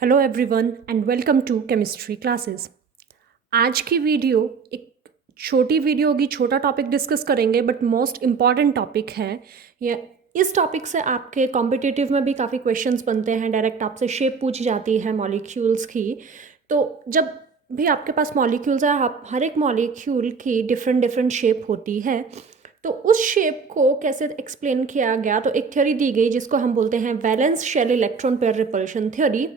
Hello everyone and welcome to chemistry classes. आज की video एक छोटी वीडियो होगी, छोटा टॉपिक डिस्कस करेंगे बट मोस्ट इम्पॉर्टेंट टॉपिक है। या इस टॉपिक से आपके कॉम्पिटिटिव में भी काफ़ी क्वेश्चंस बनते हैं, डायरेक्ट आपसे शेप पूछी जाती है मॉलिक्यूल्स की। तो जब भी आपके पास मॉलिक्यूल्स है, आप हर एक मॉलिक्यूल की डिफरेंट डिफरेंट शेप होती है। तो उस शेप को कैसे एक्सप्लेन किया गया, तो एक थ्योरी दी गई जिसको हम बोलते हैं valence shell electron pair repulsion theory.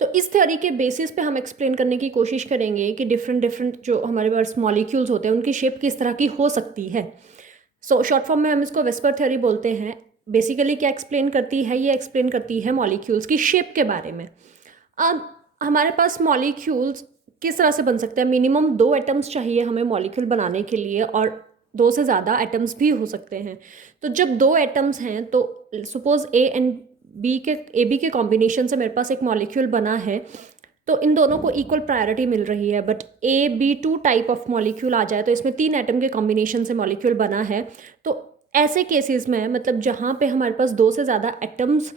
तो इस थ्योरी के बेसिस पे हम एक्सप्लेन करने की कोशिश करेंगे कि डिफरेंट डिफरेंट जो हमारे पास मॉलिक्यूल्स होते हैं उनकी शेप किस तरह की हो सकती है। सो शॉर्ट फॉर्म में हम इसको वेस्पर थ्योरी बोलते हैं। बेसिकली क्या एक्सप्लेन करती है, ये एक्सप्लेन करती है मॉलिक्यूल्स की शेप के बारे में। अब हमारे पास मॉलिक्यूल्स किस तरह से बन सकते हैं। मिनिमम 2 एटम्स चाहिए हमें मॉलिक्यूल बनाने के लिए, और 2 से ज़्यादा एटम्स भी हो सकते हैं। तो जब 2 एटम्स हैं तो सपोज ए बी के कॉम्बिनेशन से मेरे पास एक मॉलिक्यूल बना है, तो इन दोनों को इक्वल प्रायोरिटी मिल रही है। But AB2 type of molecule आ जाए तो इसमें 3 एटम के कॉम्बिनेशन से मॉलिक्यूल बना है। तो ऐसे केसेस में मतलब जहाँ पे हमारे पास 2 से ज़्यादा एटम्स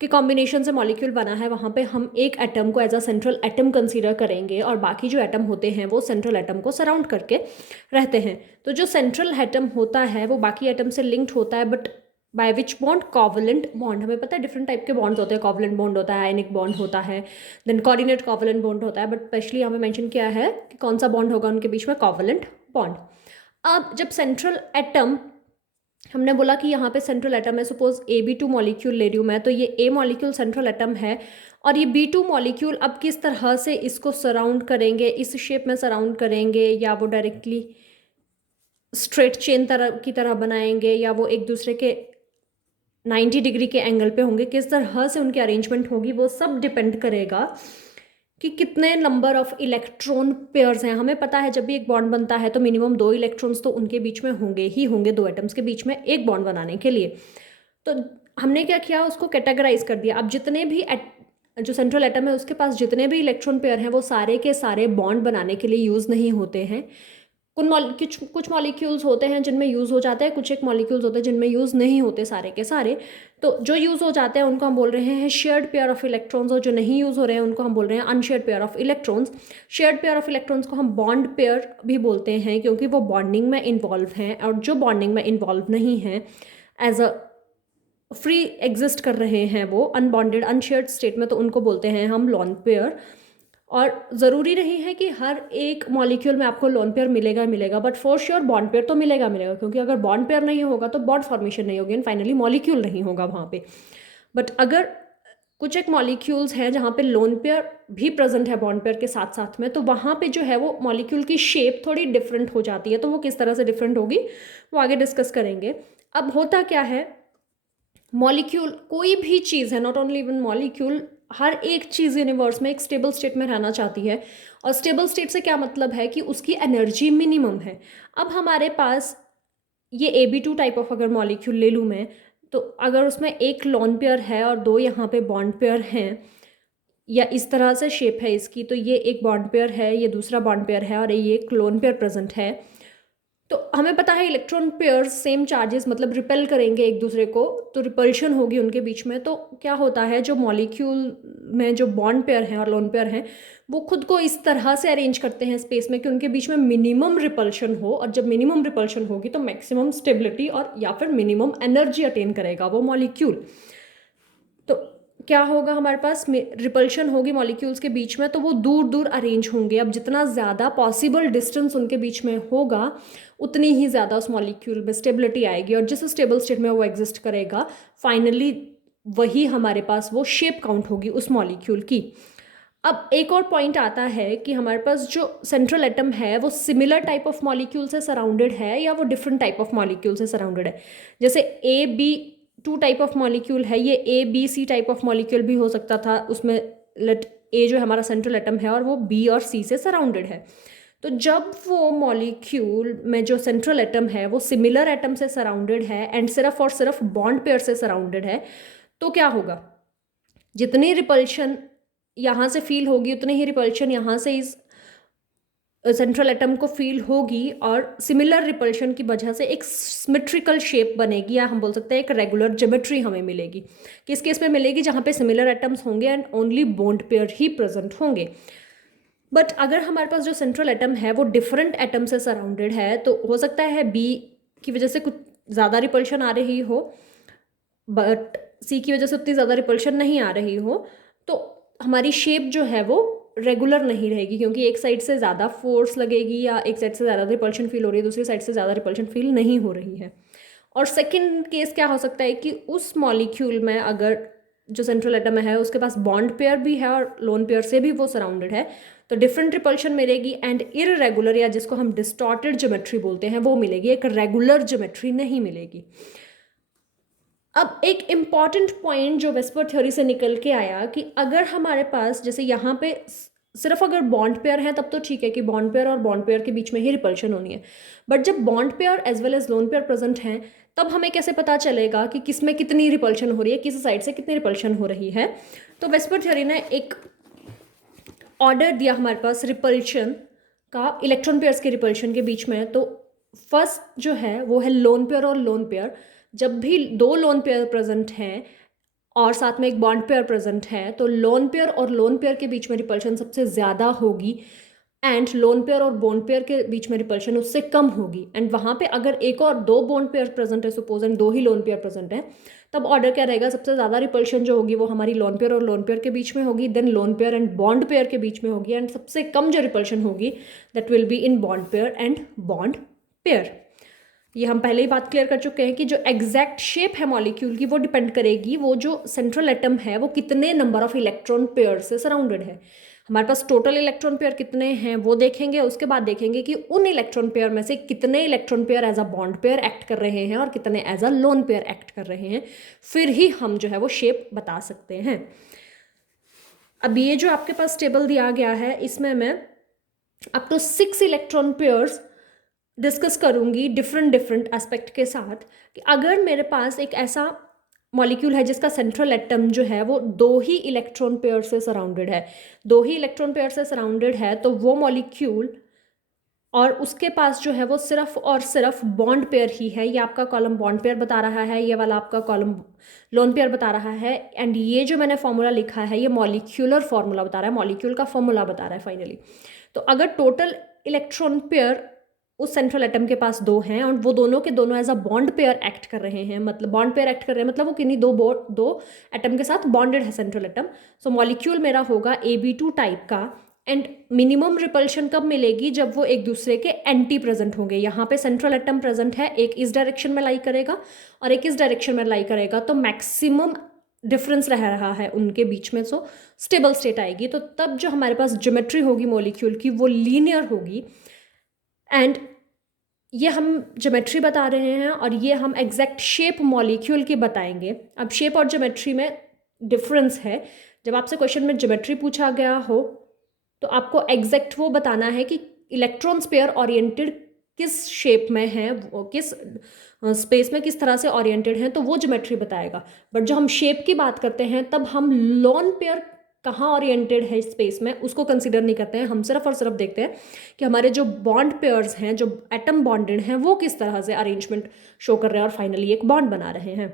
के कॉम्बिनेशन से मॉलिक्यूल बना है, वहाँ पे हम एक एटम को as a central atom consider करेंगे और बाकी जो एटम होते हैं वो सेंट्रल एटम को सराउंड करके रहते हैं। तो जो सेंट्रल एटम होता है वो बाकी एटम से लिंक्ड होता है, but by which bond? Covalent bond. हमें पता है डिफरेंट टाइप के बॉन्ड्स होते हैं। कोवलेंट बॉन्ड होता है, आयनिक बॉन्ड होता है, देन कोऑर्डिनेट कोवलेंट बॉन्ड होता है, बट स्पेशली हमें मेंशन किया है कि कौन सा बॉन्ड होगा उनके बीच में, कोवलेंट बॉन्ड। अब जब सेंट्रल एटम, हमने बोला कि यहाँ पे सेंट्रल एटम है, सपोज AB2 मॉलिक्यूल ले रही हूँ मैं, तो ये A मॉलिक्यूल सेंट्रल एटम है और ये B2 मॉलिक्यूल अब किस तरह से इसको सराउंड करेंगे, इस शेप में सराउंड करेंगे, या वो डायरेक्टली स्ट्रेट चेन तरह की तरह बनाएंगे, या वो एक दूसरे के 90 डिग्री के एंगल पे होंगे, किस तरह से उनकी अरेंजमेंट होगी, वो सब डिपेंड करेगा कि कितने नंबर ऑफ इलेक्ट्रॉन पेयर्स हैं। हमें पता है जब भी एक बॉन्ड बनता है तो मिनिमम 2 इलेक्ट्रॉन्स तो उनके बीच में होंगे ही होंगे, 2 एटम्स के बीच में एक बॉन्ड बनाने के लिए। तो हमने क्या किया, उसको कैटेगराइज कर दिया। अब जितने भी जो सेंट्रल एटम है उसके पास जितने भी इलेक्ट्रॉन पेयर हैं वो सारे के सारे बॉन्ड बनाने के लिए यूज़ नहीं होते हैं। कुछ मॉलिक्यूल्स होते हैं जिनमें यूज़ हो जाता है, कुछ एक मॉलिक्यूल्स होते हैं जिनमें यूज़ नहीं होते सारे के सारे। तो जो यूज़ हो जाते हैं उनको हम बोल रहे हैं शेयर्ड पेयर ऑफ इलेक्ट्रॉन्स, और जो नहीं यूज़ हो रहे हैं उनको हम बोल रहे हैं unshared pair of electrons. Shared pair of electrons को हम बॉन्ड पेयर भी बोलते हैं क्योंकि वो बॉन्डिंग में इन्वॉल्व हैं, और जो बॉन्डिंग में इन्वॉल्व नहीं हैं, एज अ फ्री एग्जिस्ट कर रहे हैं वो अनबॉन्डेड अनशेयर्ड स्टेट में, तो उनको बोलते हैं हम लोन पेयर। और ज़रूरी नहीं है कि हर एक मॉलिक्यूल में आपको लोन पेयर मिलेगा मिलेगा, but for sure bond pair तो मिलेगा मिलेगा, क्योंकि अगर बॉन्ड पेयर नहीं होगा तो बॉन्ड फॉर्मेशन नहीं होगी एंड फाइनली मॉलिक्यूल नहीं होगा वहाँ पे। बट अगर कुछ एक मॉलिक्यूल्स हैं जहाँ पे लोन पेयर भी प्रेजेंट है बॉन्ड पेयर के साथ साथ में, तो वहाँ पे जो है वो मॉलिक्यूल की शेप थोड़ी डिफरेंट हो जाती है। तो वो किस तरह से डिफरेंट होगी वो आगे डिस्कस करेंगे। अब होता क्या है, मॉलिक्यूल कोई भी चीज़ है, नॉट ओनली इवन मॉलिक्यूल, हर एक चीज़ यूनिवर्स में एक स्टेबल स्टेट में रहना चाहती है। और स्टेबल स्टेट से क्या मतलब है कि उसकी एनर्जी मिनिमम है। अब हमारे पास ये AB2 टाइप ऑफ अगर मॉलिक्यूल ले लूँ मैं, तो अगर उसमें एक लोन पेयर है और 2 यहाँ पे बॉन्ड पेयर हैं, या इस तरह से शेप है इसकी, तो ये एक बॉन्ड पेयर है, ये दूसरा बॉन्ड पेयर है, और ये एक लोन पेयर प्रेजेंट है। तो हमें पता है इलेक्ट्रॉन पेयर्स सेम चार्जेस मतलब रिपेल करेंगे एक दूसरे को, तो रिपल्शन होगी उनके बीच में। तो क्या होता है, जो मॉलिक्यूल में जो बॉन्ड पेयर हैं और लोन पेयर हैं वो खुद को इस तरह से अरेंज करते हैं स्पेस में कि उनके बीच में मिनिमम रिपल्शन हो, और जब मिनिमम रिपल्शन होगी तो मैक्सिमम स्टेबिलिटी और या फिर मिनिमम एनर्जी अटेन करेगा वो मॉलिक्यूल। तो क्या होगा, हमारे पास रिपल्शन होगी मॉलिक्यूल्स के बीच में, तो वो दूर दूर अरेंज होंगे। अब जितना ज़्यादा पॉसिबल डिस्टेंस उनके बीच में होगा उतनी ही ज़्यादा उस मॉलिक्यूल में स्टेबिलिटी आएगी, और जिस स्टेबल स्टेट में वो एग्जिस्ट करेगा फाइनली वही हमारे पास वो शेप काउंट होगी उस मॉलिक्यूल की। अब एक और पॉइंट आता है कि हमारे पास जो सेंट्रल एटम है वो सिमिलर टाइप ऑफ मॉलिक्यूल से सराउंडेड है या वो डिफरेंट टाइप ऑफ मॉलिक्यूल से सराउंडेड है। जैसे AB2 टाइप ऑफ मॉलिक्यूल है, ये ABC टाइप ऑफ मॉलिक्यूल भी हो सकता था। उसमें लेट A जो हमारा सेंट्रल एटम है और वो B और C से सराउंडेड है। तो जब वो मॉलिक्यूल में जो सेंट्रल एटम है वो सिमिलर एटम से सराउंडेड है एंड सिर्फ और सिर्फ बॉन्ड पेयर से सराउंडेड है, तो क्या होगा, जितनी रिपल्शन यहाँ से फील होगी उतनी ही रिपल्शन यहाँ से इस सेंट्रल एटम को फील होगी और सिमिलर रिपल्शन की वजह से एक सिमेट्रिकल शेप बनेगी, या हम बोल सकते हैं एक रेगुलर ज्योमेट्री हमें मिलेगी। किस केस में मिलेगी? जहाँ पे सिमिलर एटम्स होंगे and only bond pair he present होंगे। बट अगर हमारे पास जो सेंट्रल एटम है वो डिफरेंट एटम से सराउंडेड है, तो हो सकता है बी की वजह से कुछ ज़्यादा रिपल्शन आ रही हो, बट सी की वजह से उतनी ज़्यादा रिपल्शन नहीं आ रही हो, तो हमारी शेप जो है वो रेगुलर नहीं रहेगी, क्योंकि एक साइड से ज़्यादा फोर्स लगेगी या एक साइड से ज़्यादा रिपल्शन फील हो रही है, दूसरी साइड से ज़्यादा रिपल्शन फील नहीं हो रही है। और सेकंड केस क्या हो सकता है कि उस मॉलिक्यूल में अगर जो सेंट्रल एटम है उसके पास बॉन्ड पेयर भी है और लोन पेयर से भी वो सराउंडेड है, तो डिफरेंट रिपल्शन मिलेगी एंड इररेगुलर, या जिसको हम डिस्टॉर्टेड ज्योमेट्री बोलते हैं, वो मिलेगी, एक रेगुलर ज्योमेट्री नहीं मिलेगी। अब एक इम्पॉर्टेंट पॉइंट जो वेस्पर थ्योरी से निकल के आया कि अगर हमारे पास जैसे यहाँ पे सिर्फ अगर बॉन्ड पेयर है तब तो ठीक है कि बॉन्ड पेयर और बॉन्ड पेयर के बीच में ही रिपल्शन होनी है, बट जब bond pair as well as lone pair present हैं तब हमें कैसे पता चलेगा कि किस में कितनी रिपल्शन हो रही है, किस साइड से कितनी रिपल्शन हो रही है? तो वेस्पर थ्योरी ने एक ऑर्डर दिया हमारे पास रिपल्शन का, इलेक्ट्रॉन पेयर्स के रिपल्शन के बीच में। तो फर्स्ट जो है वो है लोन पेयर और लोन पेयर। जब भी दो लोन पेयर प्रेजेंट हैं और साथ में एक बॉन्ड पेयर प्रेजेंट है, तो लोन पेयर और लोन पेयर के बीच में रिपल्शन सबसे ज़्यादा होगी एंड लोन पेयर और बॉन्ड पेयर के बीच में रिपल्शन उससे कम होगी। एंड वहाँ पे अगर एक और दो बॉन्ड पेयर प्रेजेंट है सपोज एंड दो ही लोन पेयर प्रेजेंट है, तब ऑर्डर क्या रहेगा? सबसे ज़्यादा रिपल्शन जो होगी वो हमारी लोन पेयर और लोन पेयर के बीच में होगी, then lone pair and bond pair के बीच में होगी, एंड सबसे कम जो रिपल्शन होगी that will be in bond pair and bond pair. ये हम पहले ही बात क्लियर कर चुके हैं कि जो एग्जैक्ट शेप है मॉलिक्यूल की वो डिपेंड करेगी वो जो सेंट्रल एटम है वो कितने नंबर ऑफ इलेक्ट्रॉन पेयर से सराउंडेड है। हमारे पास टोटल इलेक्ट्रॉन पेयर कितने हैं वो देखेंगे, उसके बाद देखेंगे कि उन इलेक्ट्रॉन पेयर में से कितने electron pair as a bond pair act कर रहे हैं और कितने as a lone pair act कर रहे हैं, फिर ही हम जो है वो शेप बता सकते हैं। अब ये जो आपके पास टेबल दिया गया है इसमें मैं up to 6 electron pairs discuss करूंगी डिफरेंट एस्पेक्ट के साथ, कि अगर मेरे पास एक ऐसा मॉलिक्यूल है जिसका सेंट्रल एटम जो है वो दो ही इलेक्ट्रॉन पेयर से सराउंडेड है, दो ही इलेक्ट्रॉन पेयर से सराउंडेड है, तो वो मॉलिक्यूल और उसके पास जो है वो सिर्फ और सिर्फ बॉन्ड पेयर ही है। ये आपका कॉलम बॉन्ड पेयर बता रहा है, ये वाला आपका कॉलम लोन पेयर बता रहा है, एंड ये जो मैंने फॉर्मूला लिखा है ये मॉलिक्यूलर फॉर्मूला बता रहा है, मॉलिक्यूल का फॉर्मूला बता रहा है फाइनली। तो अगर टोटल इलेक्ट्रॉन पेयर उस सेंट्रल एटम के पास दो हैं और वो दोनों के दोनों as a bond pair act कर रहे हैं, मतलब बॉन्ड पेयर एक्ट कर रहे हैं मतलब वो किन्हीं दो एटम के साथ बॉन्डेड है सेंट्रल एटम, सो मॉलिक्यूल मेरा होगा AB2 टाइप का। एंड मिनिमम रिपल्शन कब मिलेगी? जब वो एक दूसरे के एंटी प्रेजेंट होंगे। यहाँ पे सेंट्रल एटम प्रेजेंट है, एक इस डायरेक्शन में लाई करेगा और एक इस डायरेक्शन में लाई करेगा, तो मैक्सिमम डिफरेंस रह रहा है उनके बीच में, सो स्टेबल स्टेट आएगी। तो तब जो हमारे पास ज्योमेट्री होगी मॉलिक्यूल की वो लीनियर होगी, एंड ये हम ज्योमेट्री बता रहे हैं और ये हम एग्जैक्ट शेप मॉलिक्यूल की बताएंगे। अब शेप और ज्योमेट्री में डिफरेंस है। जब आपसे क्वेश्चन में ज्योमेट्री पूछा गया हो तो आपको एग्जैक्ट वो बताना है कि इलेक्ट्रॉन स्पेयर ओरिएंटेड किस शेप में है, किस स्पेस में किस तरह से ओरिएंटेड हैं, तो वो ज्योमेट्री बताएगा। बट जो हम शेप की बात करते हैं तब हम लोन पेयर कहाँ ओरिएंटेड है स्पेस में उसको कंसीडर नहीं करते हैं, हम सिर्फ और सिर्फ देखते हैं कि हमारे जो बॉन्ड पेयर्स हैं, जो एटम बॉन्डेड हैं, वो किस तरह से अरेंजमेंट शो कर रहे हैं और फाइनली एक बॉन्ड बना रहे हैं।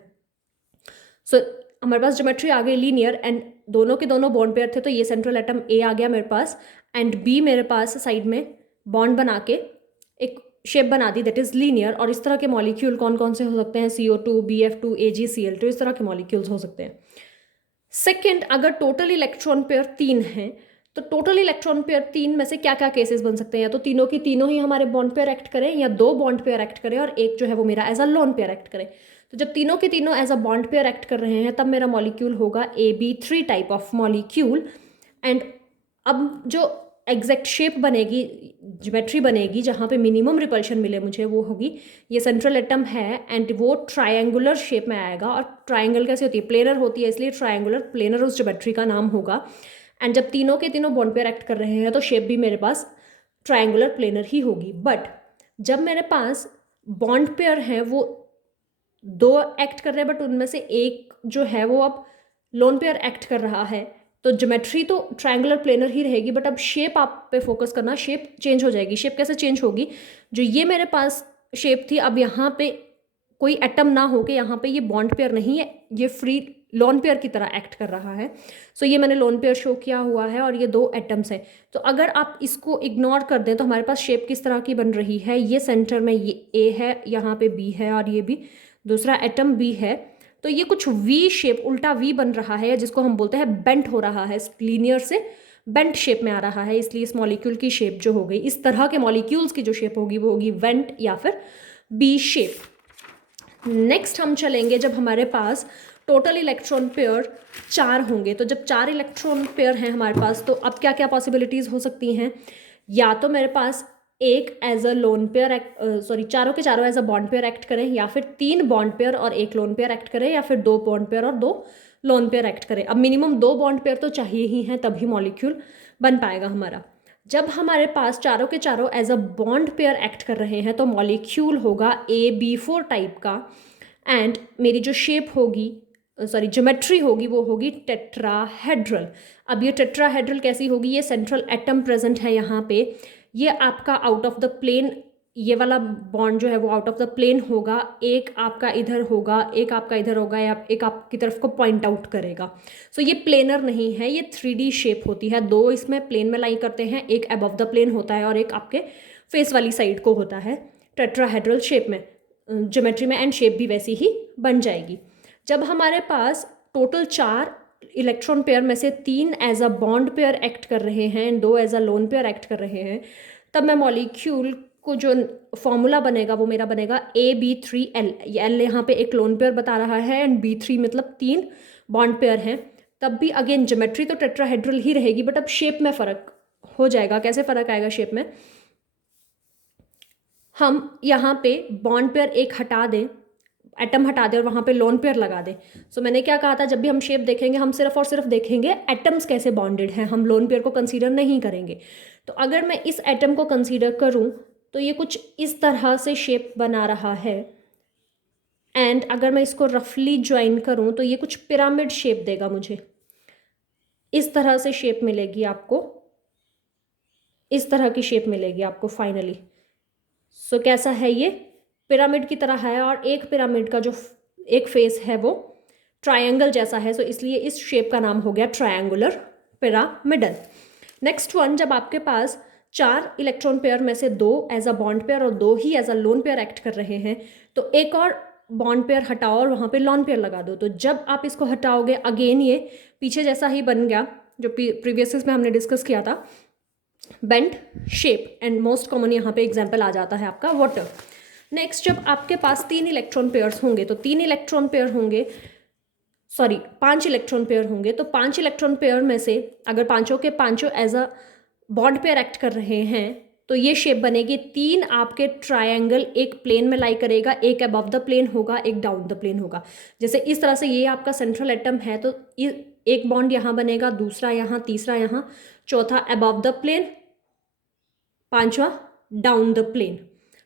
सो हमारे पास ज्योमेट्री आ गई लीनियर, एंड दोनों के दोनों बॉन्ड पेयर थे, तो ये सेंट्रल एटम A आ गया मेरे पास एंड B मेरे पास साइड में बॉन्ड बना के एक शेप बना दी दैट इज लीनियर। और इस तरह के मॉलिक्यूल कौन कौन से हो सकते हैं? CO2, BF2, AgCl2, इस तरह के मॉलिक्यूल्स हो सकते हैं। सेकेंड, अगर टोटल इलेक्ट्रॉन पेयर 3 हैं तो टोटल इलेक्ट्रॉन पेयर 3 में से क्या क्या केसेस बन सकते हैं? या तो तीनों की तीनों ही हमारे बॉन्ड पेयर एक्ट करें, या दो बॉन्ड पेयर एक्ट करें और एक जो है वो मेरा as a lone pair act करे। तो जब तीनों के तीनों as a bond pair act कर रहे हैं तब मेरा मॉलिक्यूल होगा AB3 type of molecule. And अब जो एग्जैक्ट शेप बनेगी, ज्योमेट्री बनेगी जहाँ पे मिनिमम रिपल्शन मिले मुझे, वो होगी ये सेंट्रल एटम है एंड वो ट्रायंगुलर शेप में आएगा। और ट्रायंगल कैसे होती है? प्लेनर होती है, इसलिए ट्रायंगुलर प्लेनर उस ज्योमेट्री का नाम होगा। एंड जब तीनों के तीनों बॉन्ड पेयर एक्ट कर रहे हैं तो शेप भी मेरे पास ट्रायंगुलर प्लेनर ही होगी। बट जब मेरे पास बॉन्ड पेयर हैं वो दो एक्ट कर रहे हैं बट उनमें से एक जो है वो अब लोन पेयर एक्ट कर रहा है, तो ज्योमेट्री तो ट्रायंगुलर प्लेनर ही रहेगी, बट अब शेप आप पे फोकस करना, शेप चेंज हो जाएगी। शेप कैसे चेंज होगी, जो ये मेरे पास शेप थी, अब यहाँ पे कोई एटम ना हो के यहाँ पे ये बॉन्ड पेयर नहीं है, ये फ्री लोन पेयर की तरह एक्ट कर रहा है। सो ये मैंने लोन पेयर शो किया हुआ है और ये 2 एटम्स है। तो अगर आप इसको इग्नोर कर दें तो हमारे पास शेप किस तरह की बन रही है, ये सेंटर में ये ए है, यहाँ पे बी है और ये भी दूसरा एटम बी है। तो ये कुछ वी शेप, उल्टा वी बन रहा है, जिसको हम बोलते हैं बेंट हो रहा है, लीनियर से बेंट शेप में आ रहा है। इसलिए इस मॉलिक्यूल की शेप जो हो गई, इस तरह के मॉलिक्यूल्स की जो शेप होगी वो होगी वेंट या फिर बी शेप। नेक्स्ट हम चलेंगे, जब हमारे पास टोटल इलेक्ट्रॉन पेयर 4 होंगे, तो जब 4 इलेक्ट्रॉन पेयर हैं हमारे पास, तो अब क्या क्या पॉसिबिलिटीज़ हो सकती हैं। या तो मेरे पास एक एज अ लोन पेयर चारों के चारों as a bond pair act करें, या फिर 3 बॉन्ड पेयर और 1 लोन पेयर एक्ट करें, या फिर 2 बॉन्ड पेयर और 2 लोन पेयर एक्ट करें। अब मिनिमम 2 बॉन्ड पेयर तो चाहिए ही हैं, तभी मॉलिक्यूल बन पाएगा हमारा। जब हमारे पास चारों के चारों as a bond pair act कर रहे हैं तो मॉलिक्यूल होगा AB4 टाइप का, एंड मेरी जो शेप होगी, ज्योमेट्री होगी, वो होगी टेट्राहेड्रल। अब ये टेट्राहेड्रल कैसी होगी, ये सेंट्रल एटम प्रेजेंट है यहाँ पे, ये आपका आउट ऑफ द प्लेन, ये वाला बॉन्ड जो है वो आउट ऑफ द प्लेन होगा, एक आपका इधर होगा, एक आपका इधर होगा, या एक आपकी तरफ को पॉइंट आउट करेगा। सो ये प्लेनर नहीं है, ये 3D शेप होती है। 2 इसमें प्लेन में लाई करते हैं, एक अबव द प्लेन होता है और एक आपके फेस वाली साइड को होता है टेट्राहेड्रल शेप में, ज्योमेट्री में, एंड शेप भी वैसी ही बन जाएगी। जब हमारे पास टोटल 4 इलेक्ट्रॉन पेयर में से 3 as a bond pair act कर रहे हैं and 2 as a lone pair act कर रहे हैं, तब मैं मॉलिक्यूल को जो फॉर्मूला बनेगा वो मेरा बनेगा AB3L। एल यहाँ पे एक लोन पेयर बता रहा है एंड B3 मतलब 3 बॉन्ड पेयर हैं। तब भी अगेन ज्योमेट्री तो टेट्राहेड्रल ही रहेगी, बट अब शेप में फ़र्क हो जाएगा। कैसे फ़र्क आएगा शेप में, हम यहाँ पे बॉन्ड पेयर एक हटा दें, एटम हटा दें और वहाँ पे लोन पेयर लगा दें। सो मैंने क्या कहा था, जब भी हम शेप देखेंगे हम सिर्फ और सिर्फ देखेंगे एटम्स कैसे बॉन्डेड हैं, हम लोन पेयर को कंसीडर नहीं करेंगे। तो अगर मैं इस एटम को कंसीडर करूँ तो ये कुछ इस तरह से शेप बना रहा है, एंड अगर मैं इसको रफली ज्वाइन करूँ तो ये कुछ पिरामिड शेप देगा मुझे। इस तरह से शेप मिलेगी आपको, इस तरह की शेप मिलेगी आपको फाइनली। सो कैसा है, ये पिरामिड की तरह है, और एक पिरामिड का जो एक फेस है वो ट्रायंगल जैसा है, सो इसलिए इस शेप का नाम हो गया ट्रायंगुलर पिरामिडल। नेक्स्ट वन, जब आपके पास 4 इलेक्ट्रॉन पेयर में से 2 एज अ बॉन्ड पेयर और 2 ही as a lone pair act कर रहे हैं, तो एक और बॉन्ड पेयर हटाओ और वहाँ पे लोन पेयर लगा दो। तो जब आप इसको हटाओगे अगेन ये पीछे जैसा ही बन गया जो प्रीवियस में हमने डिस्कस किया था, bent shape, and most common यहाँ पे एग्जाम्पल आ जाता है आपका वाटर। नेक्स्ट, जब आपके पास 3 इलेक्ट्रॉन पेयर्स होंगे, तो 3 इलेक्ट्रॉन पेयर होंगे, 5 इलेक्ट्रॉन पेयर होंगे, तो 5 इलेक्ट्रॉन पेयर में से अगर पांचों के पांचों as a bond pair act कर रहे हैं तो ये शेप बनेगी 3 आपके ट्रायंगल, एक प्लेन में लाई करेगा, एक अबव द प्लेन होगा, एक डाउन द प्लेन होगा। जैसे इस तरह से ये आपका सेंट्रल एटम है, तो एक बॉन्ड यहाँ बनेगा, दूसरा यहाँ, तीसरा यहाँ, चौथा अबव द प्लेन, पांचवा डाउन द प्लेन।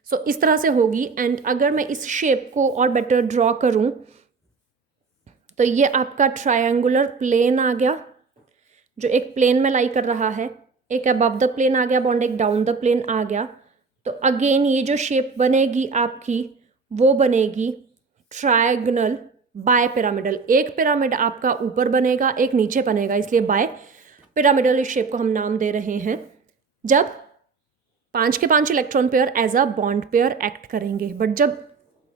सो इस तरह से होगी। एंड अगर मैं इस शेप को और बेटर ड्रॉ करूं तो ये आपका ट्रायंगुलर प्लेन आ गया जो एक प्लेन में लाई कर रहा है, एक अबव द प्लेन आ गया बॉन्ड, एक डाउन द प्लेन आ गया। तो अगेन ये जो शेप बनेगी आपकी वो बनेगी ट्रायगनल बाय पिरामिडल। एक पिरामिड आपका ऊपर बनेगा, एक नीचे बनेगा, इसलिए बाय पिरामिडल इस शेप को हम नाम दे रहे हैं। जब 5 के 5 electron pair as a bond pair act करेंगे, बट जब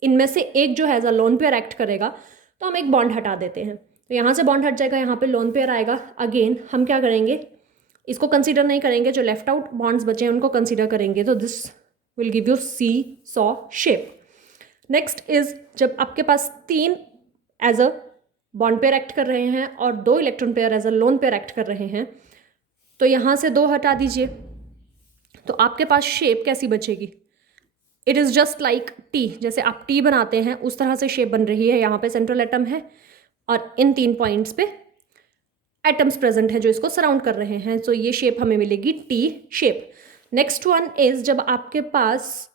इनमें से एक जो है as a lone pair act करेगा तो हम एक बॉन्ड हटा देते हैं, तो यहाँ से बॉन्ड हट जाएगा, यहाँ पे लोन पेयर आएगा। अगेन हम क्या करेंगे, इसको कंसीडर नहीं करेंगे, जो लेफ्ट आउट बॉन्ड्स बचे हैं उनको कंसीडर करेंगे। तो this will give you seesaw shape. Next is, जब आपके पास 3 as a bond pair act कर रहे हैं और 2 electron pair as a lone pair act कर रहे हैं, तो यहाँ से 2 हटा दीजिए, तो आपके पास शेप कैसी बचेगी, it is just like T. जैसे आप टी बनाते हैं उस तरह से शेप बन रही है। यहाँ पे सेंट्रल एटम है और इन 3 पॉइंट्स पे एटम्स प्रेजेंट है जो इसको सराउंड कर रहे हैं। सो ये शेप हमें मिलेगी T shape. Next one is, जब आपके पास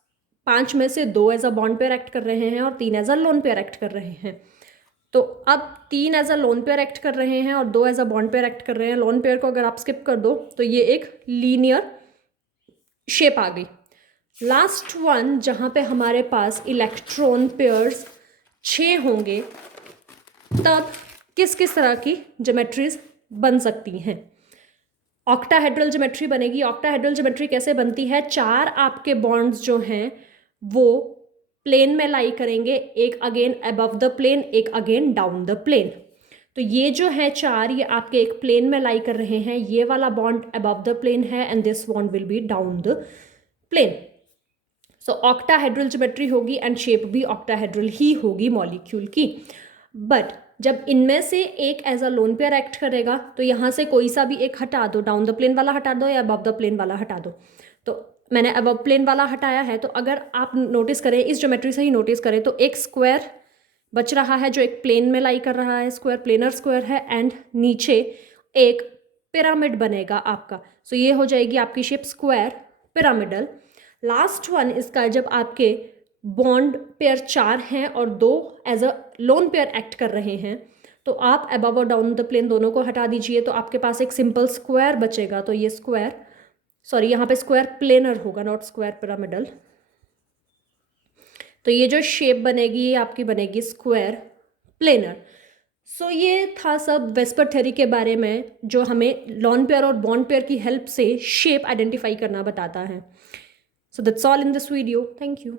5 में से 2 as a bond pair act कर रहे हैं और 3 as a lone pair act कर रहे हैं, तो अब 3 as a lone pair act कर रहे हैं और 2 as a bond pair act कर रहे हैं। लोन पेयर को अगर आप स्किप कर दो तो ये एक लीनियर शेप आ गई। लास्ट वन जहाँ पे हमारे पास इलेक्ट्रॉन पेयर्स 6 होंगे, तब किस किस तरह की ज्योमेट्रीज बन सकती हैं। ऑक्टाहेड्रल ज्योमेट्री बनेगी। ऑक्टाहेड्रल ज्योमेट्री कैसे बनती है? 4 आपके बॉन्ड्स जो हैं वो प्लेन में लाई करेंगे, एक अगेन अबव द प्लेन, एक अगेन डाउन द प्लेन। तो ये जो है 4, ये आपके एक प्लेन में लाई कर रहे हैं। ये वाला बॉन्ड अबव द प्लेन है and this bond will be down the plane. So octahedral geometry होगी एंड शेप भी ऑक्टाहेड्रल ही होगी मॉलिक्यूल की। बट जब इनमें से एक as a lone pair act करेगा तो यहाँ से कोई सा भी एक हटा दो, डाउन द प्लेन वाला हटा दो या अबव द प्लेन वाला हटा दो। तो मैंने अबव प्लेन वाला हटाया है। तो अगर आप नोटिस करें, इस ज्योमेट्री से ही नोटिस करें, तो एक स्क्वायर बच रहा है जो एक प्लेन में लाई कर रहा है, स्क्वायर प्लेनर स्क्वायर है, एंड नीचे एक पिरामिड बनेगा आपका। सो ये हो जाएगी आपकी shape square pyramidal. Last one इसका, जब आपके बॉन्ड पेयर 4 हैं और 2 as a lone pair act कर रहे हैं, तो आप अबव और डाउन द प्लेन दोनों को हटा दीजिए, तो आपके पास एक सिंपल स्क्वायर बचेगा। तो ये स्क्वायर, सॉरी यहाँ पे स्क्वायर प्लेनर होगा, नॉट स्क्वायर पिरामिडल। तो ये जो शेप बनेगी ये आपकी बनेगी स्क्वायर प्लेनर। सो ये था सब वेस्पर थ्योरी के बारे में, जो हमें लोन पेयर और बॉन्ड पेयर की हेल्प से शेप आइडेंटिफाई करना बताता है। So that's all in this video. Thank you.